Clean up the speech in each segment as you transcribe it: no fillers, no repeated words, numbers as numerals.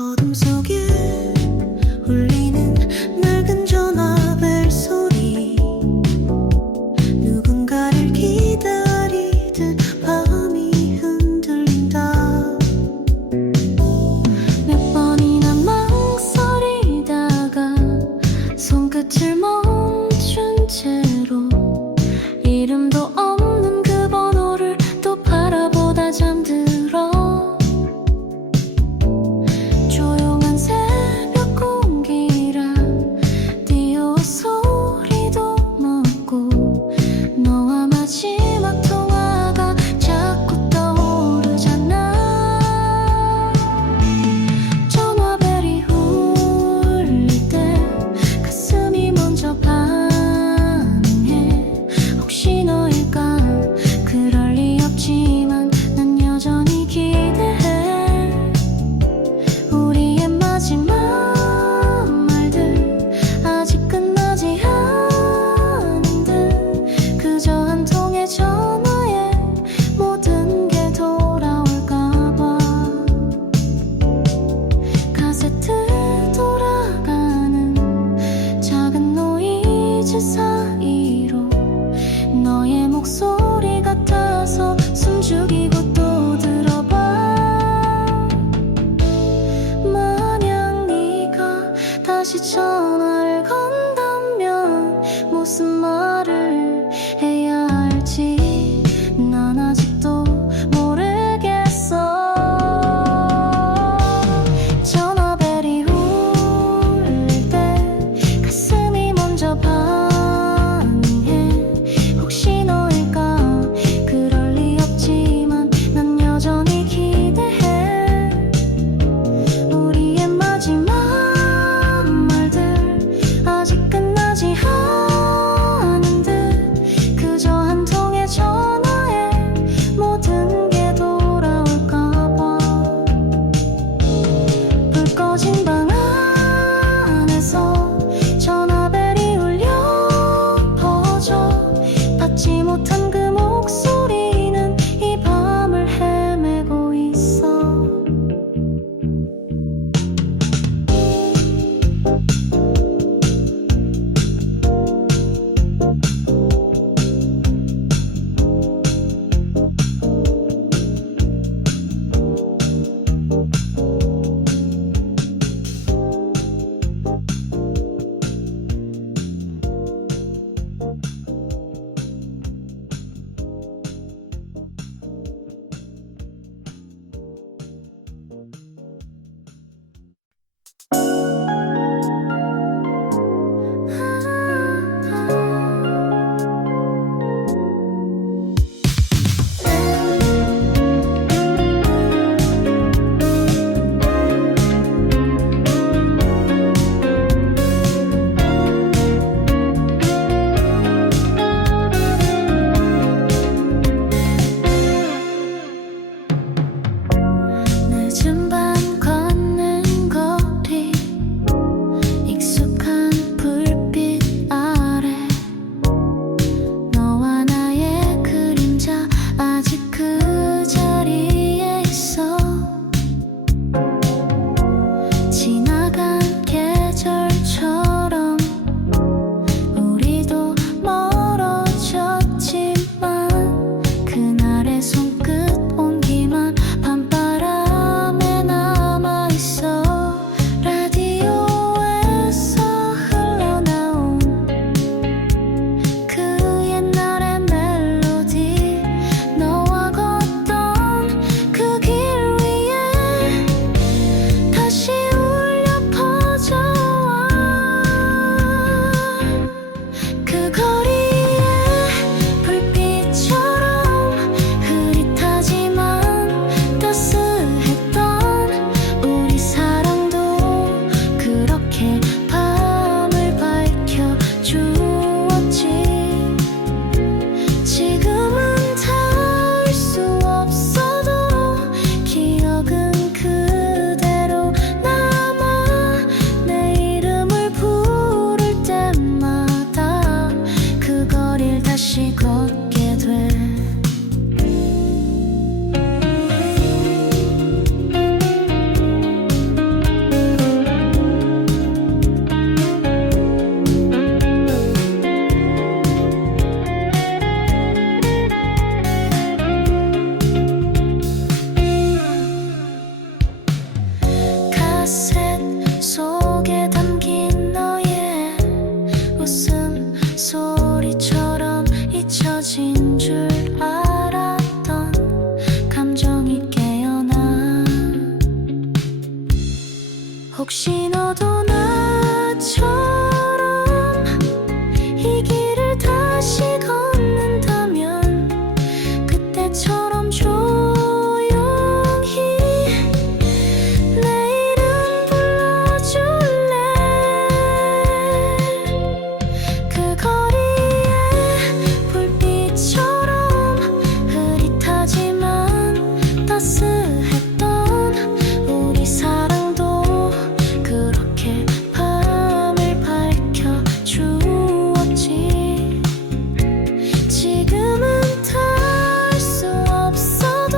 어둠 속에 울리는 낡은 전화벨 소리, 누군가를 기다리듯 밤이 흔들린다. 몇 번이나 망설이다가 손끝을 멈춘 채로 이름도 없는 그 번호를 또 바라보다 잠들어. 조용한 새벽 공기라 디오 소리도 멎고 너와 마지막 통화가 자꾸 떠오르잖아. 전화벨이 울릴 때 가슴이 먼저 반응해. 혹시 너일까? 그럴 리 없지만 난 여전히 기대해. 우리의 마지막 말들 아직 끝나지 않은 듯. 그저 한 통의 전화에 모든 게 돌아올까 봐. 카세트 돌아가는 작은 노이즈 사이로 너의 목소리 같아서 숨죽이고 또 들어봐. 만약 네가 다시 전화를 건다면 무슨 말을 해야 할지 난 아직도 모르겠어. 전화벨이 울릴 때 가슴이 먼저 반응해. 혹시 너일까? 그럴 리 없지만 난 여전히 기대해. 우리의 마지막 말들 카셋 속에 담긴 너의 웃음 소리처럼 잊혀진 줄 알았던 감정이 깨어나. 혹시 너도 나처럼 이 길을 다시 걷는다면 그때처럼 조용히 내 이름 불러줄래? 그 거리의 불빛처럼 흐릿하지만 따스했던 우리 사랑도 그렇게 밤을 밝혀주었지. 지금은 닿을 수 없어도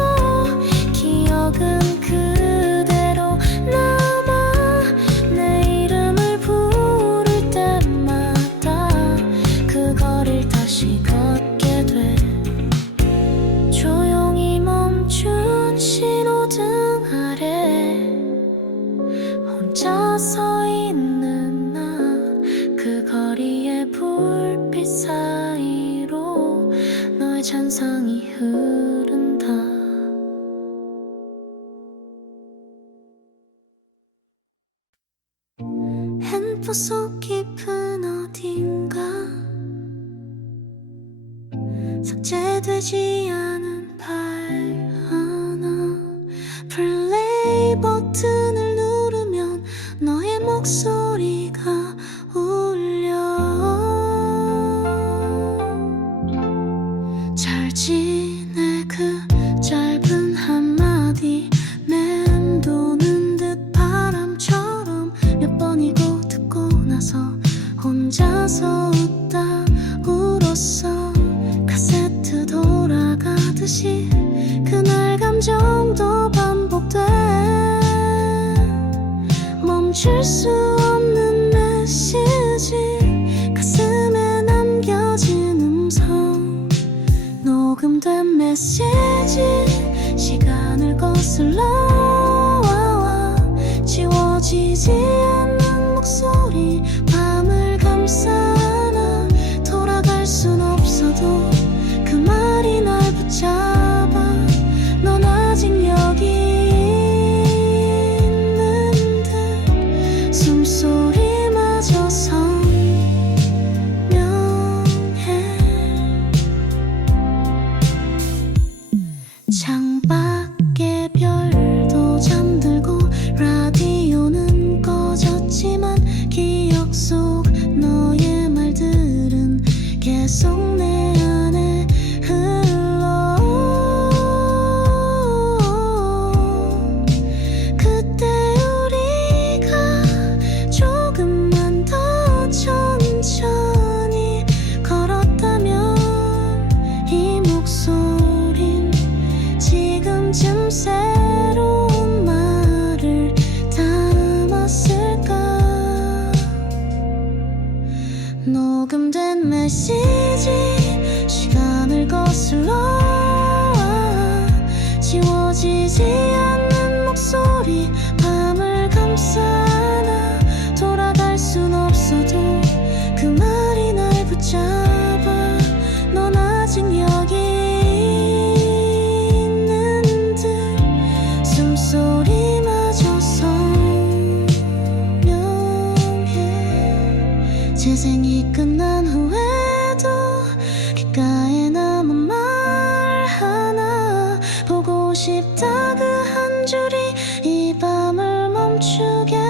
기억은 그대로 남아. 내 이름을 부를 때마다 그거를 다시 걷게 돼. 조용히 멈춘 신호등 아래 혼자 서 있는 나. 그 거리의 불빛 사이로 너의 잔상이 흐른다. 핸폰 속 깊은 어딘가 삭제되지 않은 파일 하나. 플레이 버튼을 누르면 너의 목소리가 울려. 잘 지내 그 짧은 한마디 맴도는 듯 바람처럼 몇 번이고 듣고 나서 혼자서 웃다 울었어. 카세트 돌아가듯이 그날 감정도 반복돼. 멈출 수 없는 메시지 가슴에 남겨진 음성. 녹음된 메시지 시간을 거슬러 와. 지워지지 않는 목소리 밤을 감싸 안아. 돌아갈 순 없어도 그 말이 날 붙잡아. 넌 아직 여기 있는 듯 숨소리마저 선명해. 창밖에 별도 잠들고 라디오는 꺼졌지만 기억 속 너의 말들은 계속 내 안에 흘러. 그때 우리가 조금만 더 천천히 걸었다면 이 목소린 지금쯤 새로운 말을 담았을까. 녹음된 메시지 시간을 거슬러 와. 지워지지 않는 목소리 밤을 감싸 안아. 돌아갈 순 없어도 그 말이 날 붙잡아. 넌 아직 여기 있는 듯 숨소리마저 선명해. 재생이 끝난 후에도 귓가에 남은 말 하나. 보고 싶다 그 한 줄이 이 밤을 멈추게 해.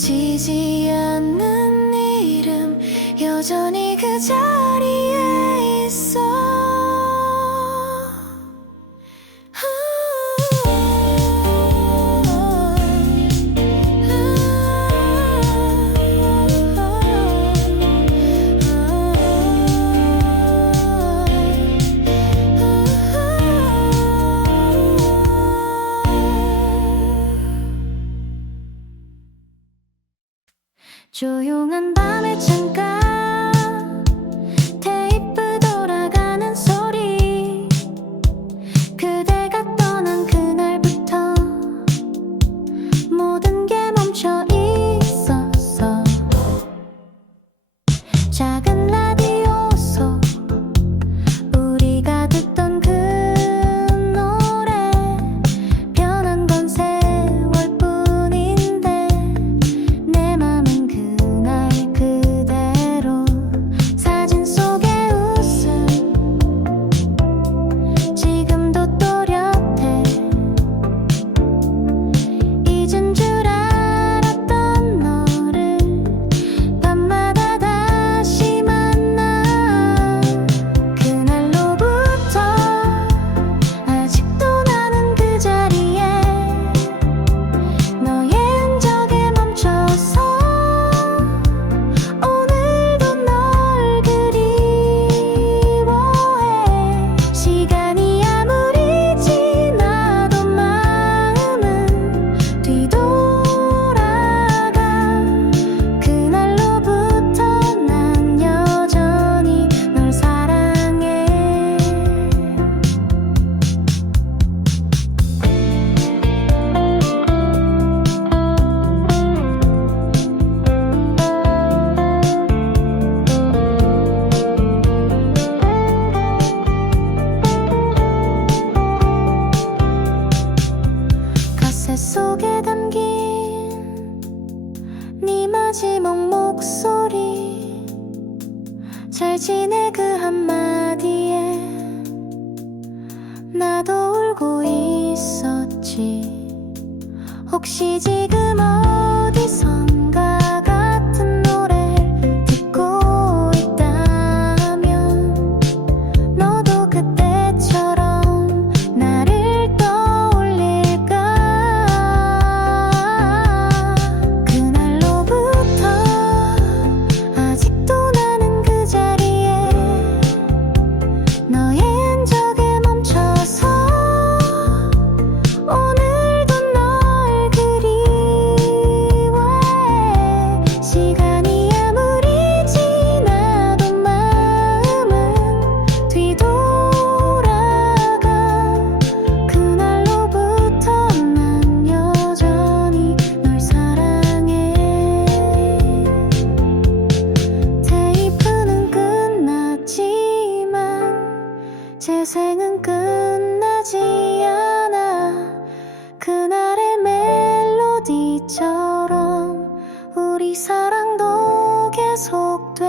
지워지지 않는 이름 여전히 그 자리에 있어. 조용한 밤의 창가 테이프 돌아가는 소리 그대가 떠난 그날부터 모든 게 멈춰 있었어. 작은 라디오 속 우리가 듣던 그 노래 변한 건 세월뿐인데 내 맘은 그날 그대로 사진 속의 웃음 지금도 또렷해. 잊은 줄 알았던 너를 밤마다 다시 만나. 그날로부터 아직도 나는 그 자리에 너의 흔적에 멈춰서 오늘도 널 그리워해. 시간이 아무리 지나도 마음은 뒤돌아가. 그날로부터 난 여전히 널 사랑해. 가사 속에 담긴 네 마지막 목소리 잘 지내 그 한마디에 나도 울고 있었지. 혹시 지금 어디선가 같은 노래를 듣고 있다면 너도 그때처럼 나를 떠올릴까. 그날로부터 아직도 나는 그 자리에 너의 흔적에 멈춰서 오늘도 널 그리워해. 시간이 아무리 지나도 마음은 뒤돌아가. 그날로부터 난 여전히 널 사랑해. 테이프는 끝났지만 재생은 끝나지 않아. 그날의 멜로디처럼 우리 사랑도 계속돼.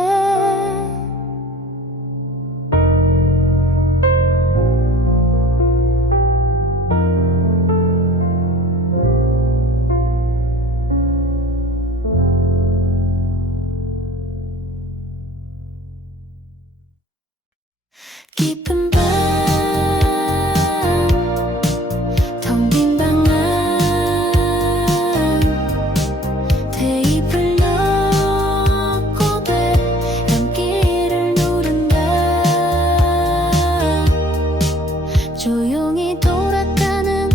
깊은 밤 텅 빈 방 안 테이프를 넣고 되감기를 누른다. 조용히 돌아가는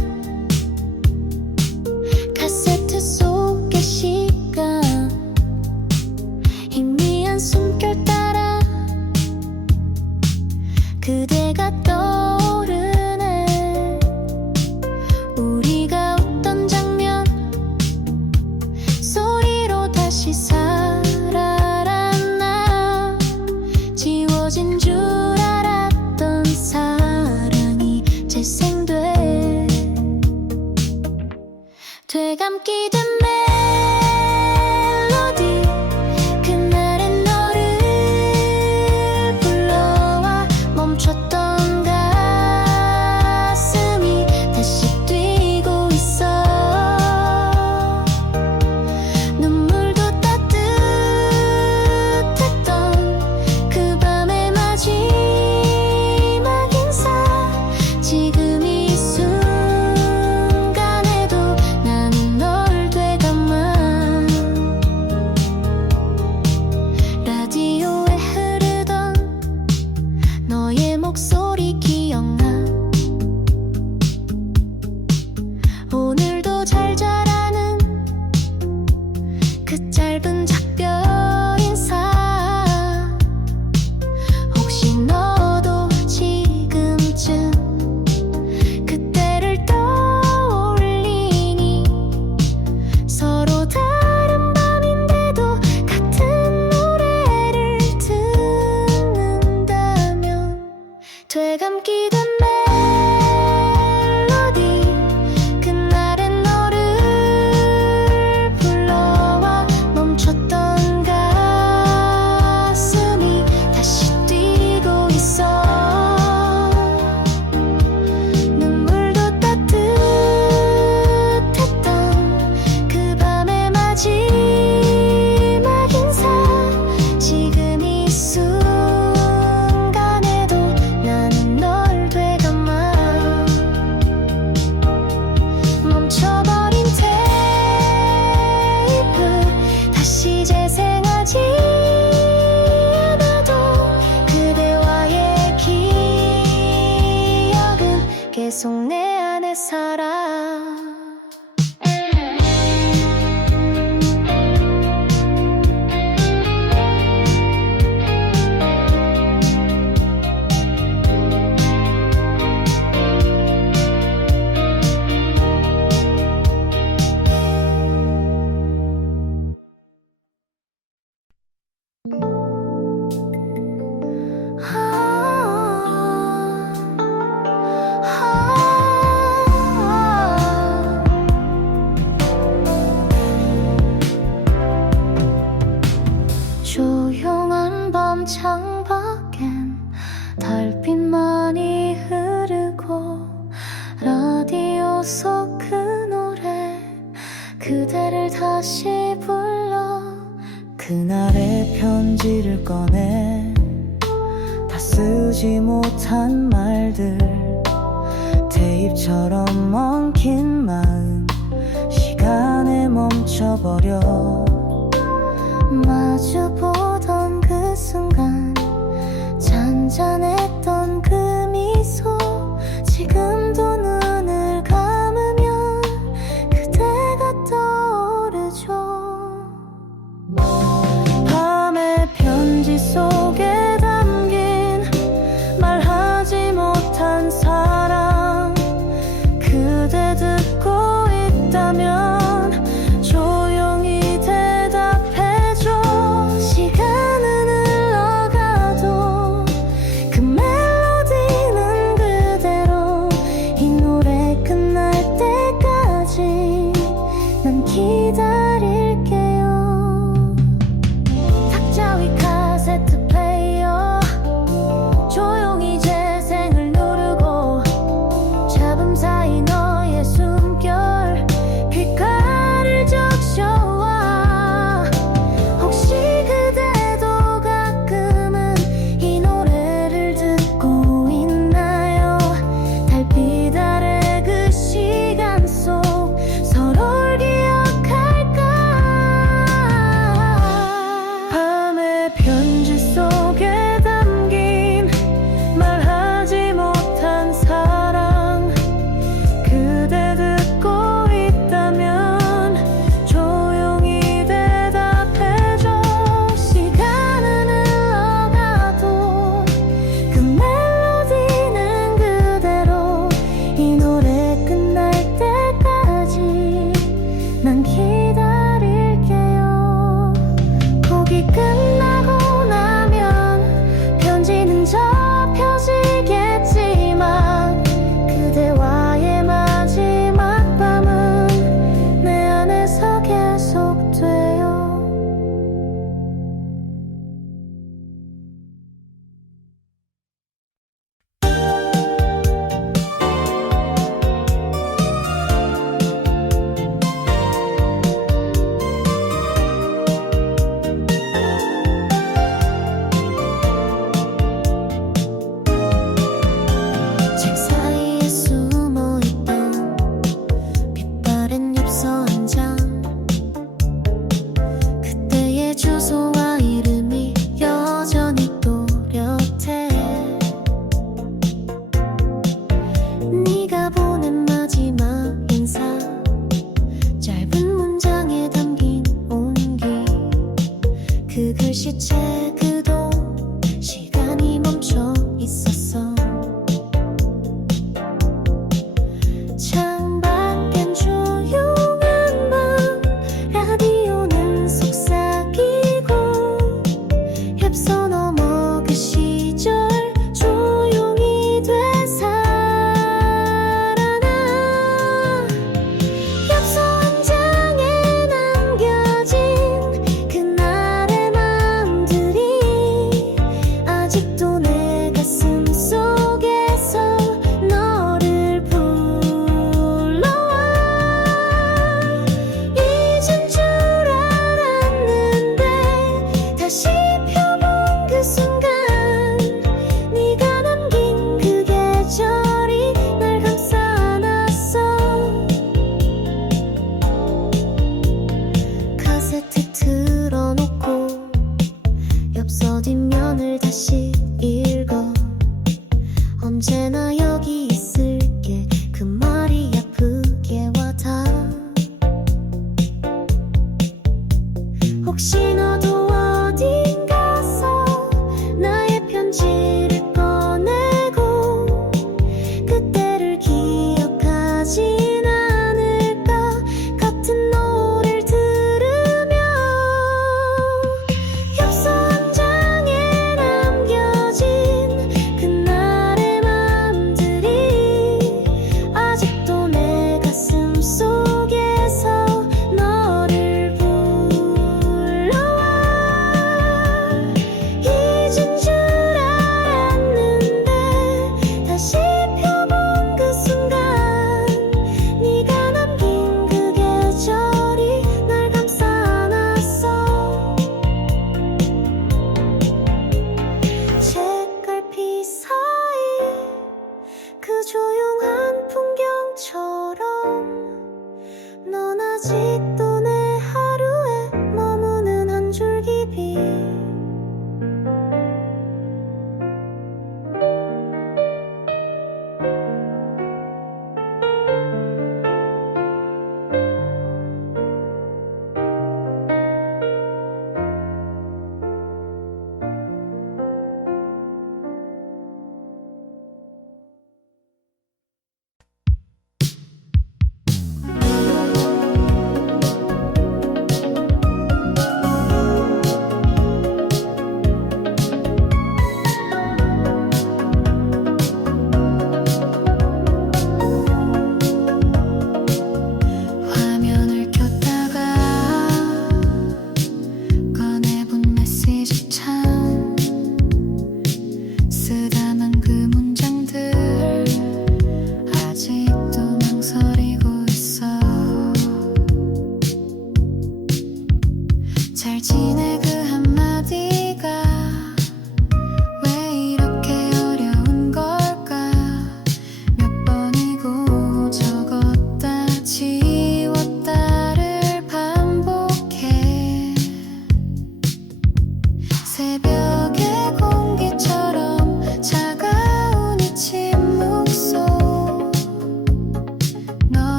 카세트 속의 시간 희미한 숨결 따라 그대가 떠오르네. 우리가 웃던 장면 소리로 다시 살아났나. 지워진 줄 알았던 사랑이 재생돼. 되감기된 멜로디 그날의 너를 불러와. 멈췄던 가슴이 다시 뛰고 있어. 눈물 그대를 다시 불러. 그날의 편지를 꺼내 다 쓰지 못한 말들, 테이프처럼 엉킨 마음 시간에 멈춰버려. 마주보던 그 순간 잔잔했던 그 미소, 지금도 눈을 감으면 그대가 떠오르죠. 밤의 편지 속에 담긴 말하지 못한 사랑, 그대 듣고 있다면 조용히 대답해줘. 시간은 흘러가도 그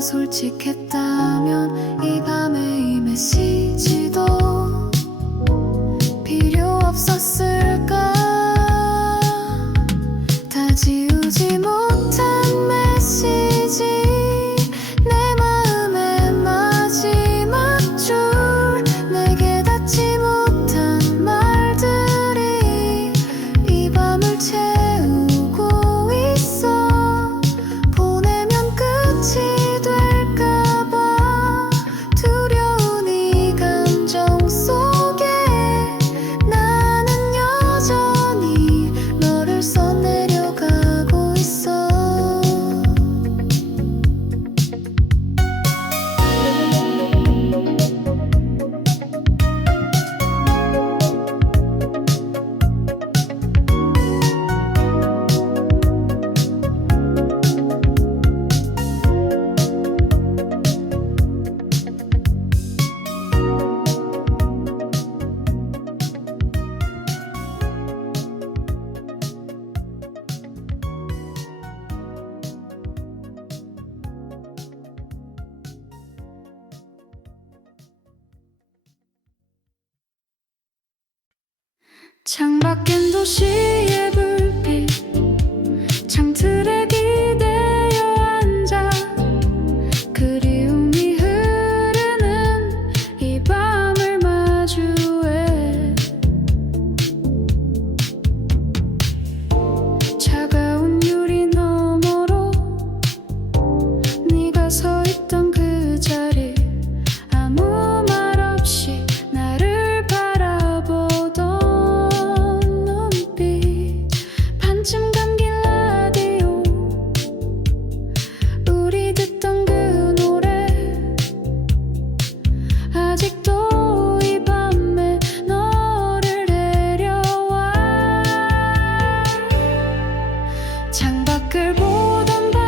더 솔직했다면 이 밤의 이 메시지도 필요 없었을까. 다 지우지 못한 메시지, 내 마음의 마지막 줄, 내게 닿지 못한 말들이 이 밤을 채우고 있어. 보내면 끝이 될까봐 두려운 이 감정 속에 나는 여전히 너를 써내려가고 있어. 창밖엔 도시의 불빛, 창틀에 기대어 앉아 그리움이 흐르는 이 밤을 마주해. 차가운 유리 너머로 네가 서 있던 그 자리, 아무 말 없이 나를 바라보던 눈빛, 반쯤 감긴 라디오, 우리 듣던 그 노래, 아직도 이 밤에 너를 데려와. 창밖을 보던 밤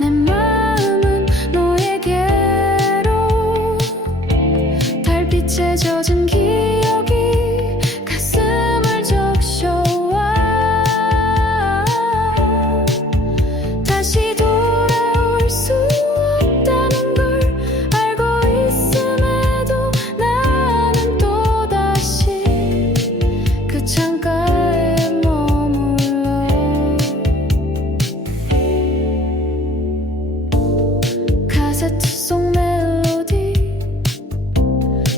내 마음은 너에게로, 달빛에 젖은 기억이 가슴을 적셔와. 다시 돌아올 수 없다는 걸 알고 있음에도 나는 또다시 그 창가에 머물러. 카세트 속 멜로디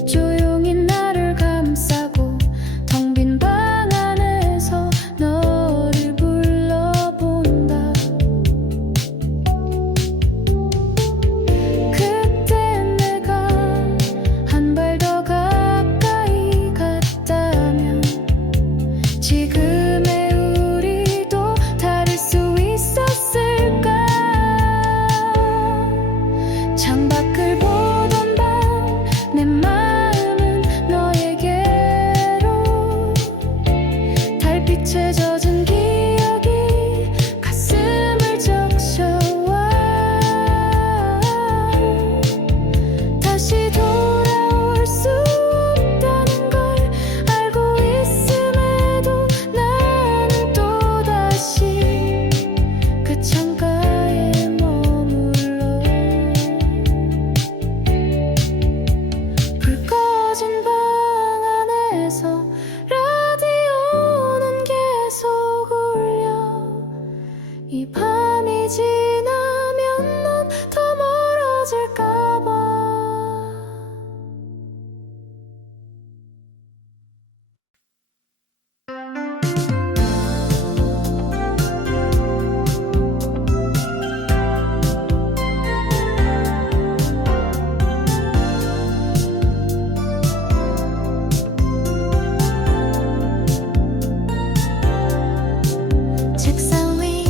조용히 나를 감싸고 텅 빈 방 안에서 너를 불러본다. 그때 내가 한 발 더 가까이 갔다면 지금의 우리도 다를 수 있었을까. 창밖을 보던 밤 내 마음은 너에게로, 달빛에 젖은 기억이 가슴을 적셔와. 다시 돌아올 수 없다는 걸 알고 있음에도 나는 또다시 그 창가에 머물러. 불 꺼진 방 안에서 라디오는 계속 울려. 이 밤이 지나면 넌 더 멀어질까봐. 책상 위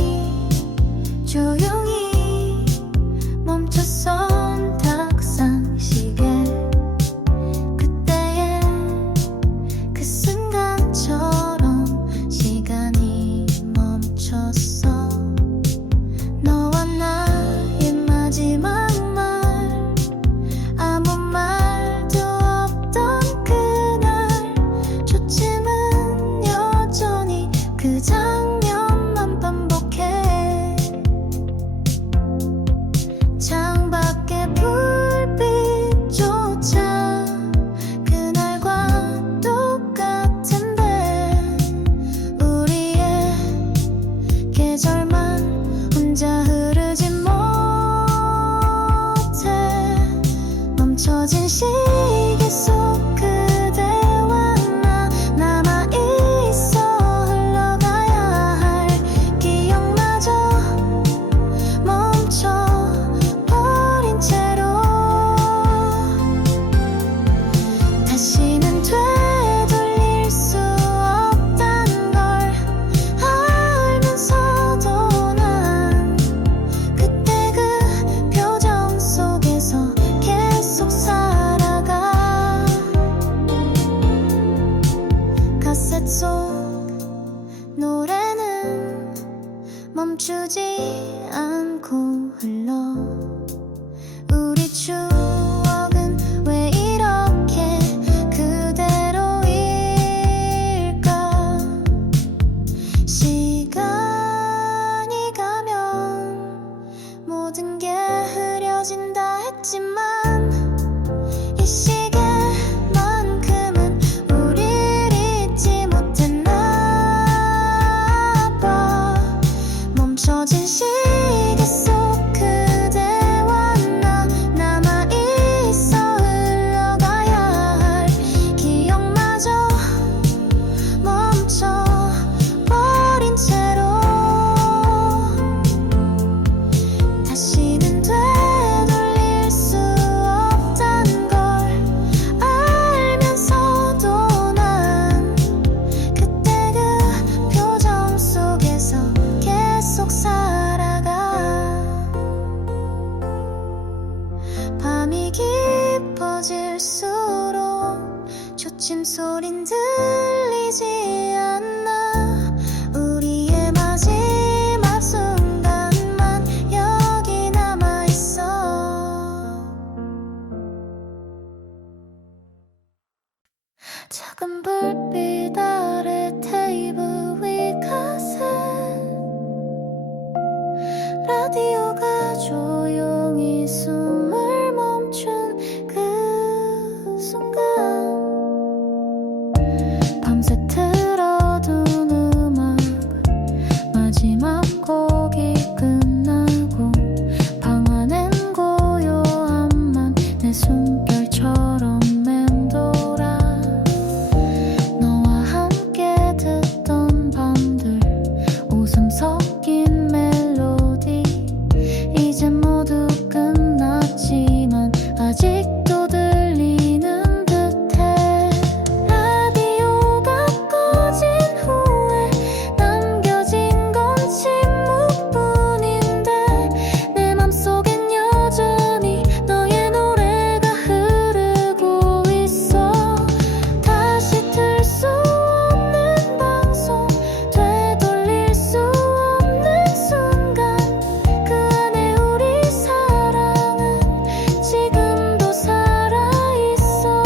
멈추지 않고 흘러 우리 추억은 왜 이렇게 그대로일까 시간이 가면 모든 게 흐려진다 했지만 이 시계만큼은 우릴 잊지 못했나 봐 멈춰진 시계 속 그대와 나 남아있어 흘러가야 할 기억마저 멈춰버린 채로 다시는 되돌릴 수 없단 걸 알면서도 난 그때 그 표정 속에서 계속 살아가 밤이 깊어질수록 초침 소린 들리지 않나 우리의 마지막 순간만 여기 남아있어 작은 불빛 아래 테이블 위 가슴 라디오가 조용히 숨을 멈춘 그 순간 밤새 틀어둔 음악 마지막 곡이 끝나고 방 안엔 고요함만 내 숨결처럼 맴돌아 너와 함께 듣던 밤들 웃음 섞인 멜로디 이젠 모두 끝났지만 아직도 들리는 듯해 라디오가 꺼진 후에 남겨진 건 침묵뿐인데 내 맘속엔 여전히 너의 노래가 흐르고 있어 다시 틀 수 없는 방송 되돌릴 수 없는 순간 그 안에 우리 사랑은 지금도 살아있어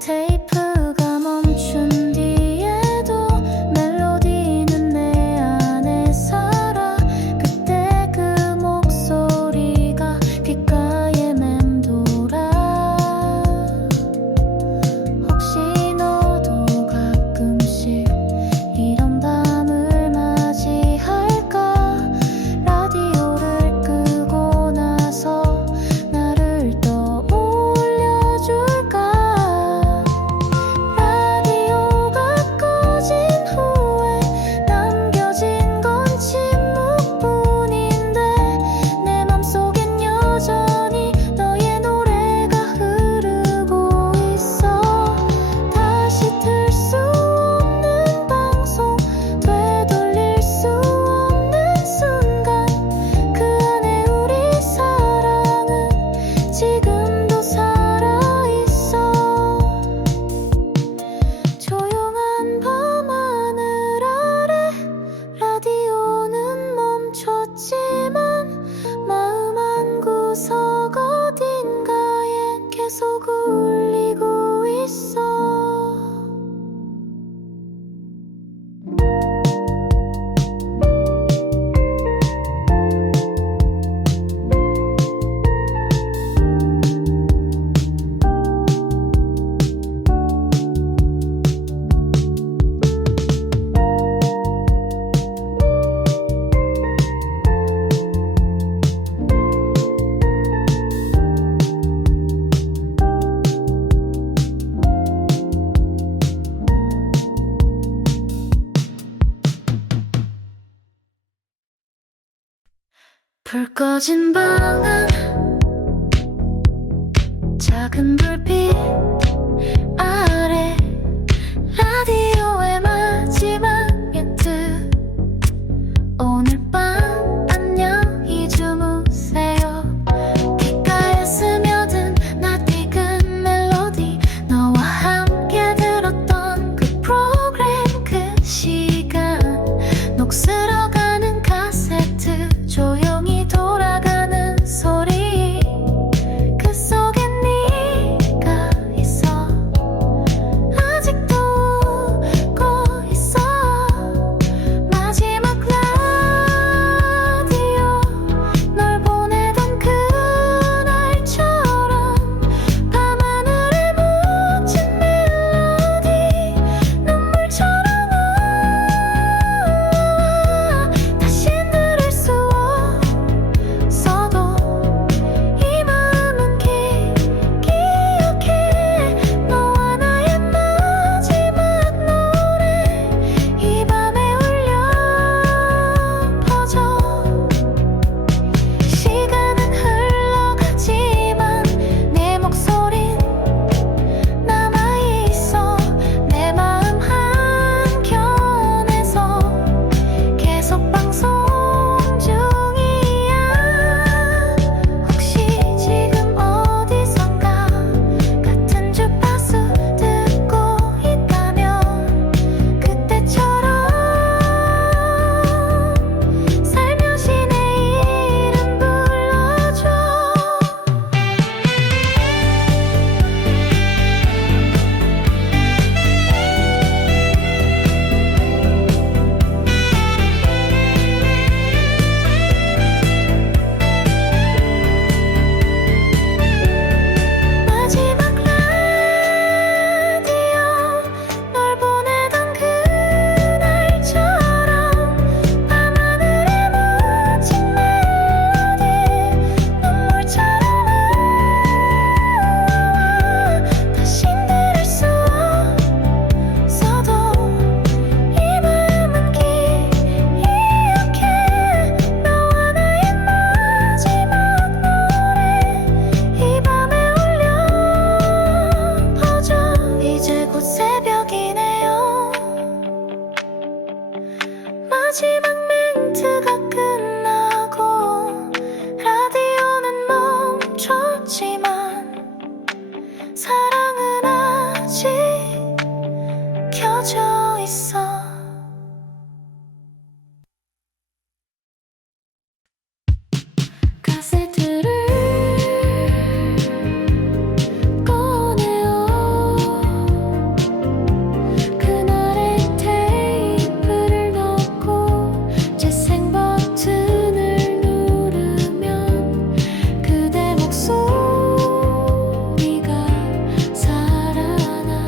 테이프가 멈춘 뒤에도 멜로디는 내 안에 살아 그때 그 목소리가 귓가에 맴돌아 혹시 너도 가끔씩 이런 밤을 맞이할까 라디오를 끄고 나서 나를 떠올려줄까 라디오가 꺼진 후에 남겨진 건 침묵뿐인데 내 맘속엔 여전히 너의 노래가 흐르고 있어 다시 틀 수 없는 방송 되돌릴 수 없는 순간 그 안에 우리 사랑은 지금도 살아있어 조용한 밤하늘 아래 라디오는 멈췄지만 마음 한 구석 어딘가엔 계속 울리고 있어 불 꺼진 방 안 작은 불빛 아래 라디오의 마지막 멘트 오늘 밤 안녕히 주무세요 귓가에 스며든 낯익은 멜로디 너와 함께 들었던 그 프로그램 그 시간 녹슬어가 멘트가 끝나고 라디오는 멈췄지만 사랑은 아직 켜져 있어. 카세트를 꺼내어 그날의 테이프를 넣고 재생 버튼을 누르면 그대 목소리가 살아나.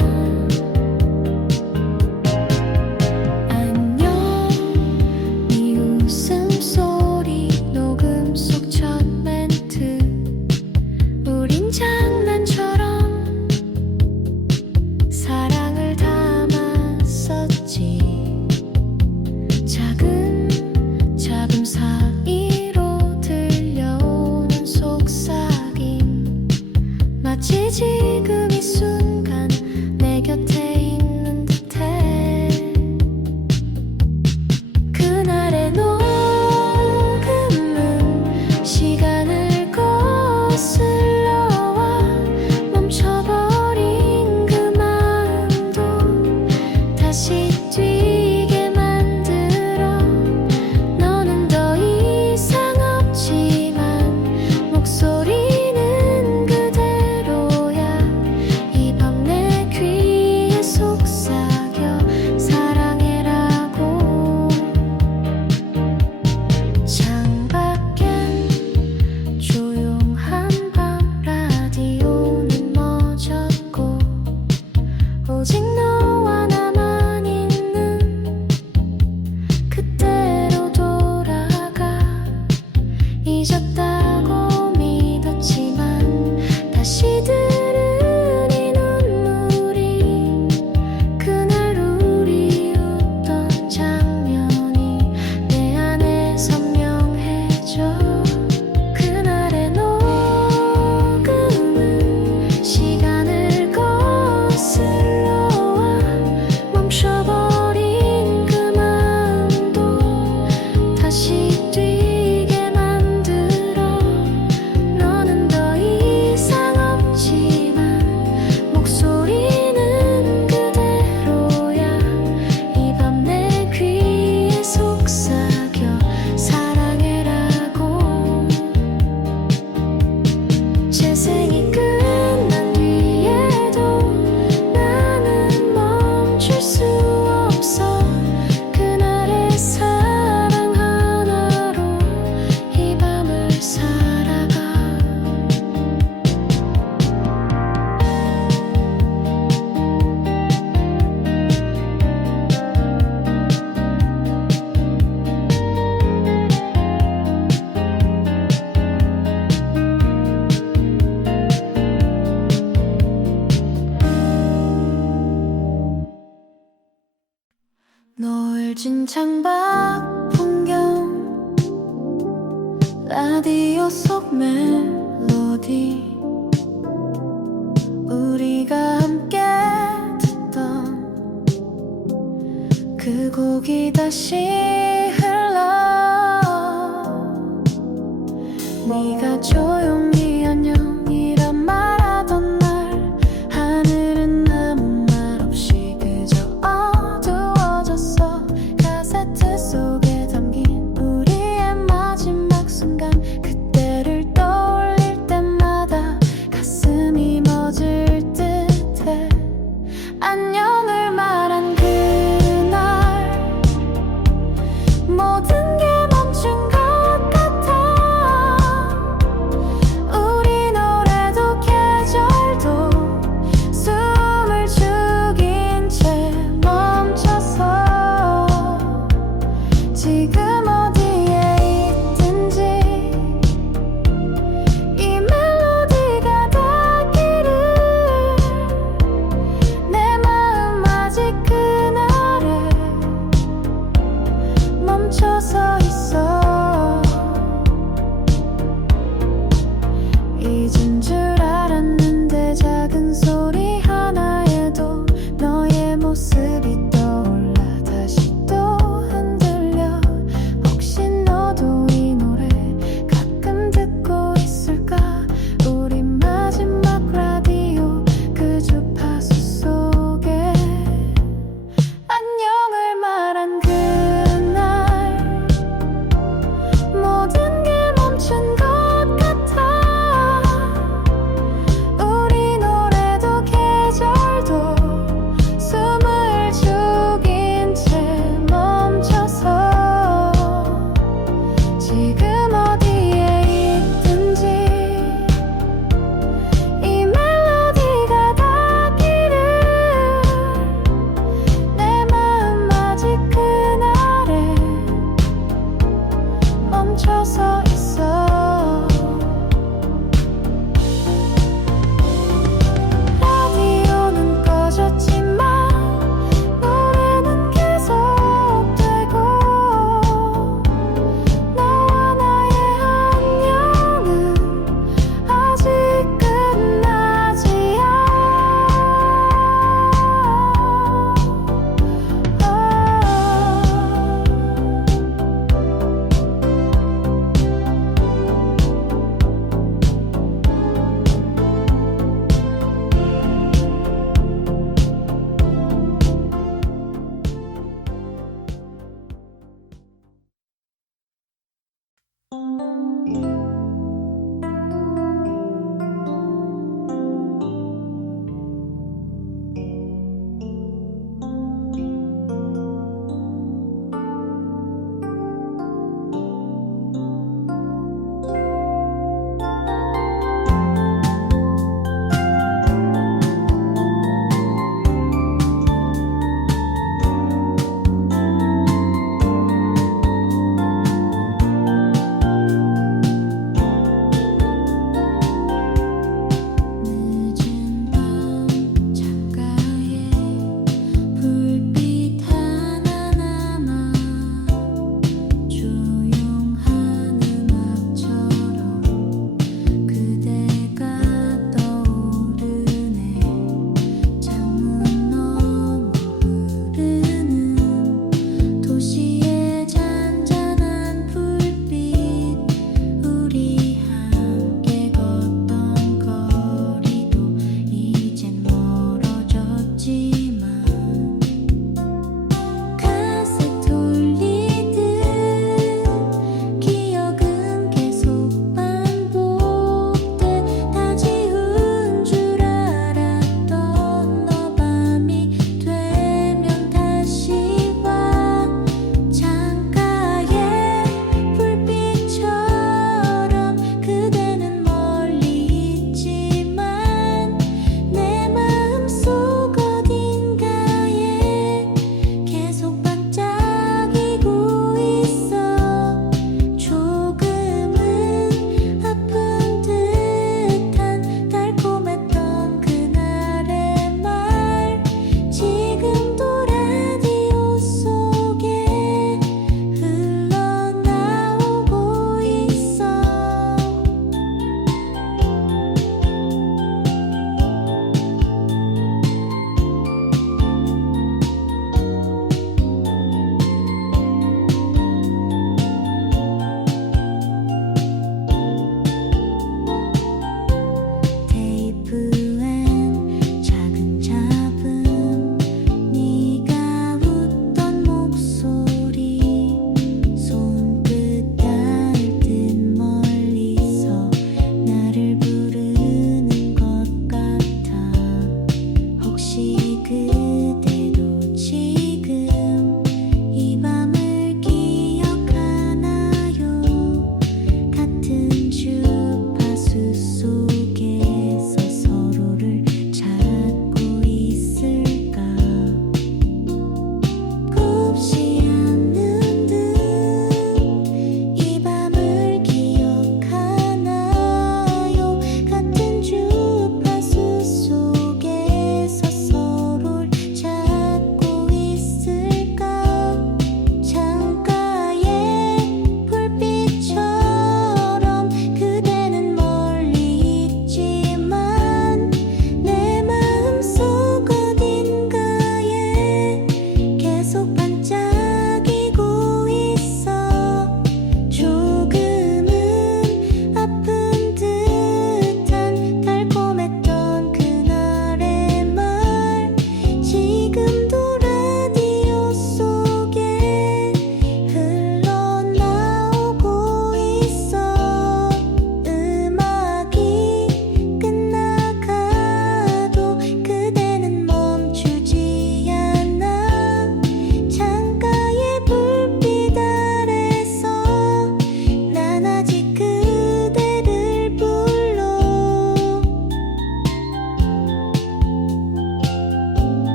안녕 네 웃음소리 녹음 속 첫 멘트 우린 장난처럼 사랑을 담았었지. 작은 잡음 사이로 들려오는 속삭임 마치 지금 이 순간 내 곁에 있는 듯해. 그날의 녹음은 시간을 거슬러와 멈춰버린 그 마음도 다시 뛰게 만들어. 너는 더 이상 없지만 목소리는 그대로야. 이 밤 내 귀에 속삭여 사랑해라고. 창밖엔 조용한 밤 라디오는 멎었고 오직 너와 나만 있는 그때로 돌아가. 잊었다고 믿었지만 다시 들은 이 눈물이 그날 우리 웃던 장면이 내 안에 선명해져. 그날의 녹음은 시간을 거슬러와 멈춰버린 그 마음도 다시 뛰게 만들어. 너는 더 이상 없지만 목소리는 그대로야. 이 밤 내 귀에 속삭여 사랑해라고. 재생이 끝난 뒤에도 나는 멈출 수 없어. 그날의 사랑 하나로 이 밤을 살아가. 노을진 창밖 풍경 라디오 속 멜로디 우리가 함께 듣던 그 곡이 다시 흘러. 네가 조용히 안녕이란 말하던 날 하늘은 아무 말 없이 그저 어두워졌어. 카세트 속에 담긴 우리의 마지막 순간 그때를 떠올릴 때마다 가슴이 멎을 듯해. 안녕을 말한 그날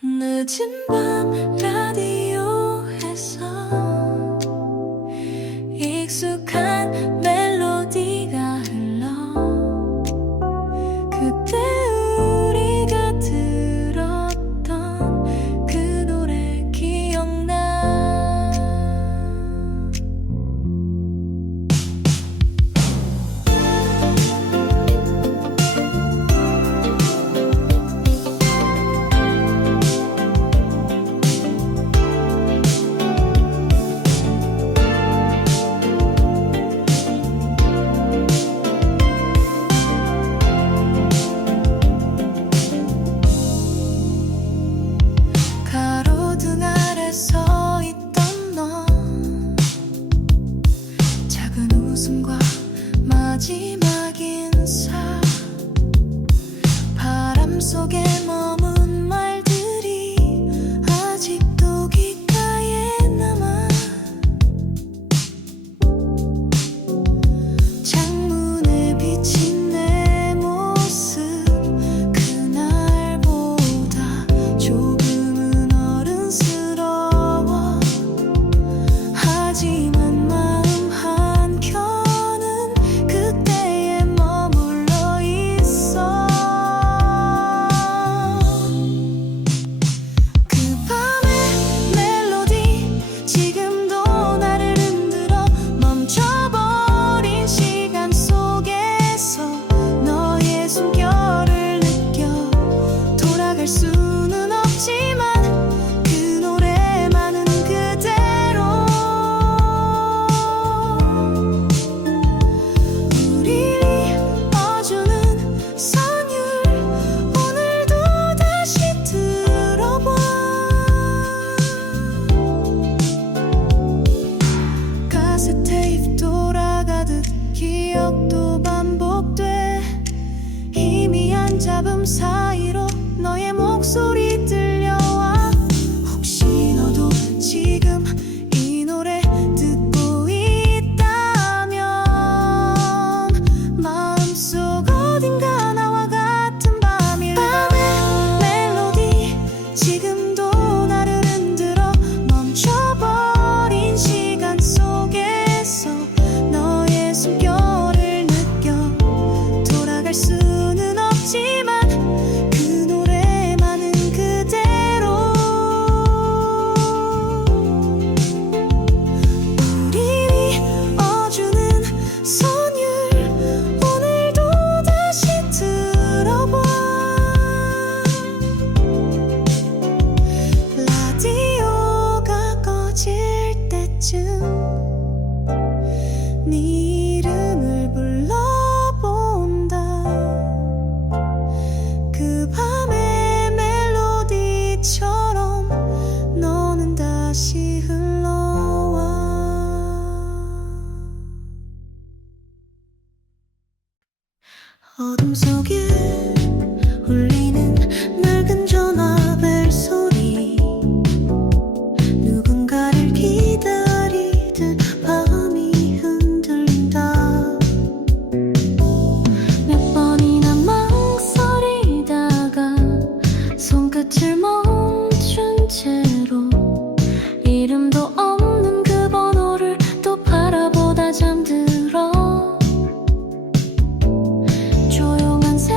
늦은 밤 라디오에서 익숙한 멜로디가 흘러 그때 우리가 들었던 그 노래 기억나. 가로등 아래 서 있던 너, 작은 웃음과 마지막 인사, 바람 속에 머문 말들이 아직도 귓가에 남아. 창문에 비친 내 모습, 그날보다 조금은 어른스러워. 하지만 마음 한켠은 그때에 머물러 있어. 그 밤의 멜로디 지금도 나를 흔들어. 멈춰버린 시간 속에서 너의 숨결을 느껴. 돌아갈 수는 없지만 그 노래만은 그대로. 우리를 이어주는 선율, 오늘도 다시 들어봐. 카세트 테이프 돌아가듯 기억도 반복돼. 희미한 잡음 사이로 너의 목소리 들려와. 혹시 너도 지금 이 노래 듣고 있다면 마음속 어딘가 나와 같은 밤일까. 밤의 멜로디 지금도 나를 흔들어. 멈춰버린 시간 속에서 너의 숨결을 느껴. 돌아갈 수는 없지만 그 노래만은 그대로. 우리를 이어주는 선율, 오늘도 다시 들어봐. 라디오가 꺼질 때쯤 네 이름을 불러본다. 그 밤의 멜로디처럼 너는 다시 흘러와. 어둠 속에 울리는 낡은 전화벨 소리, 누군가를 기다리듯 밤이 흔들린다. 몇 번이나 망설이다가 손끝을 멈춘 채로 이름도 없는 그 번호를 또 바라보다 잠들어. 조용한 새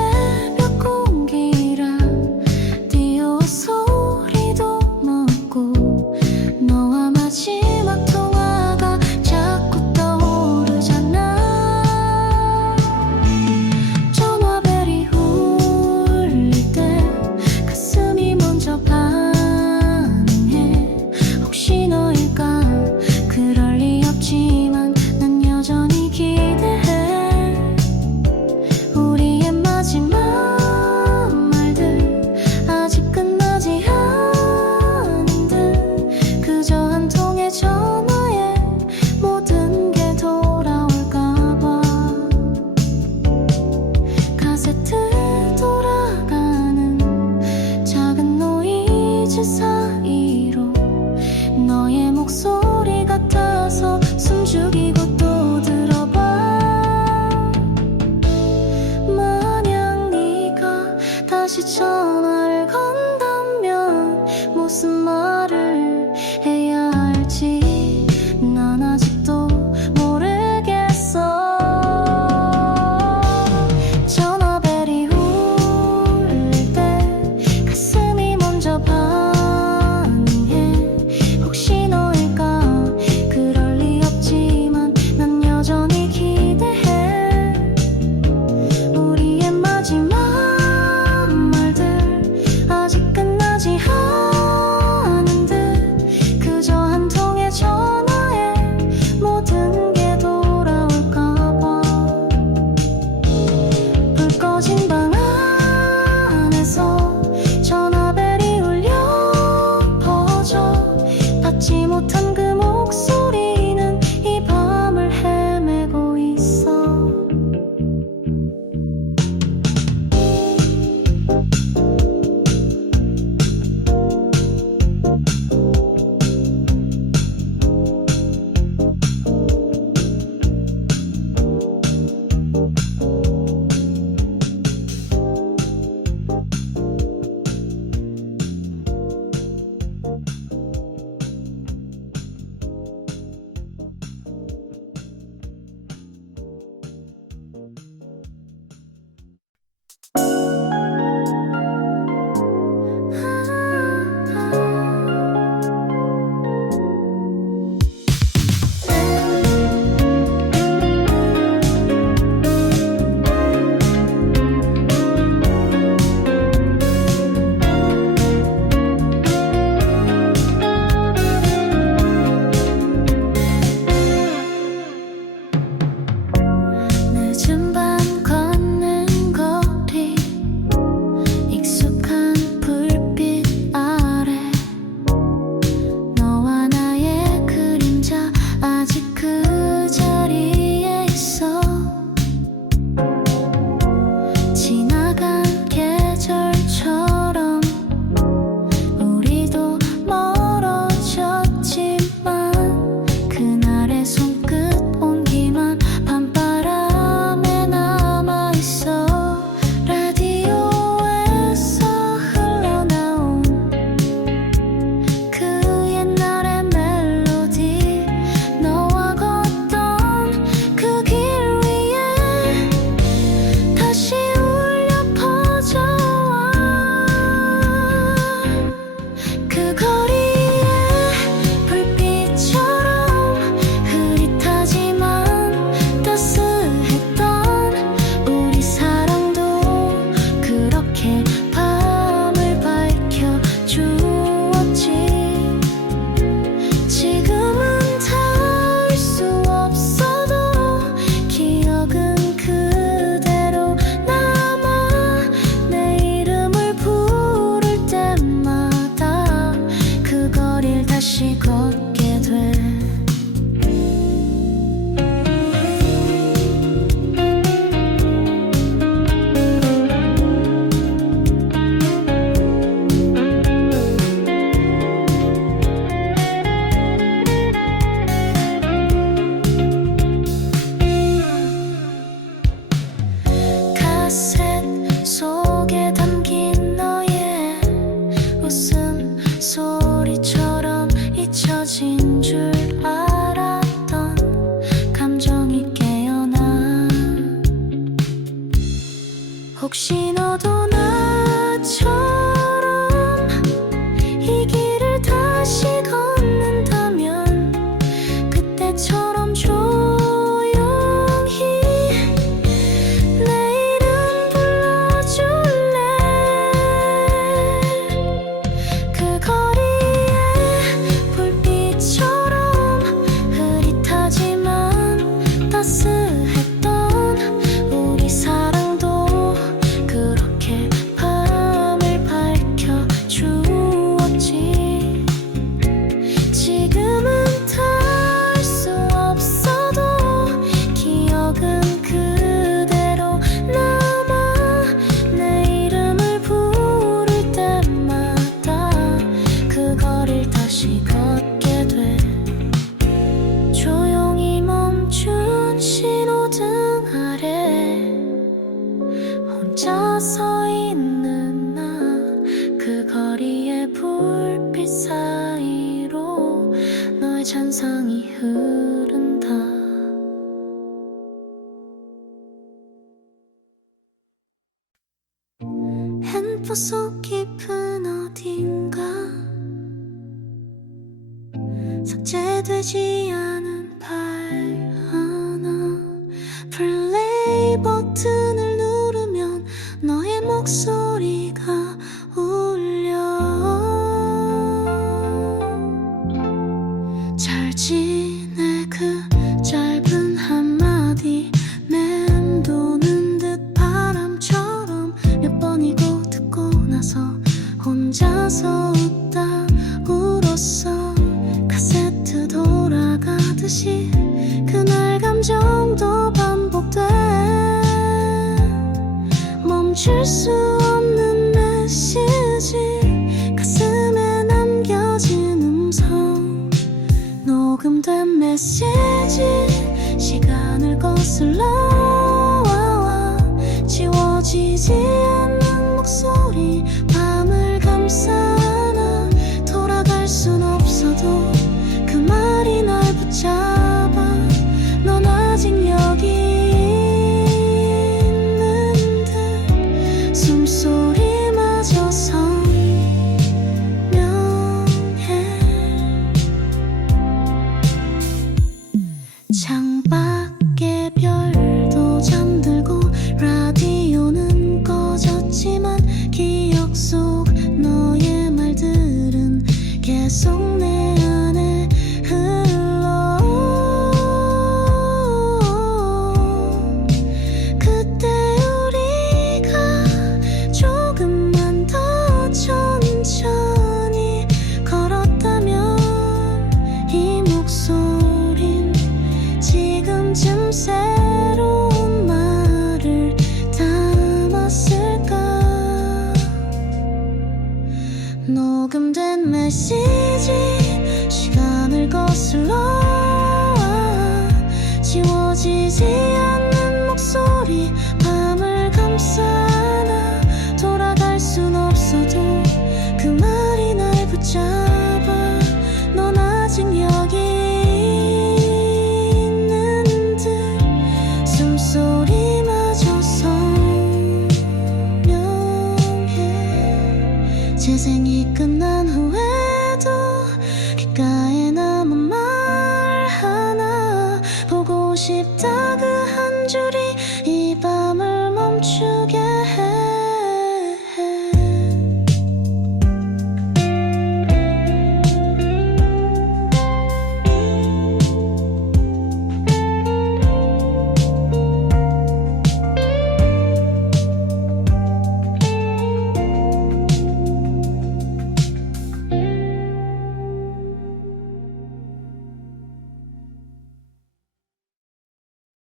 너의 잔상이 흐른다. 핸폰 속 깊은 어딘가 삭제되지 않은 파일 하나. 플레이 버튼을 누르면 너의 목소리가 울려. 잘 지내 그 짧은 한마디 맴도는 듯 바람처럼 몇 번이고 듣고 나서 혼자서 웃다 울었어. 카세트 돌아가듯이 그날 감정도 반복돼. 멈출 수 없는 메시지, 가슴에 남겨진 음성, 녹음된 메시지. 시간을 거슬러 지워지지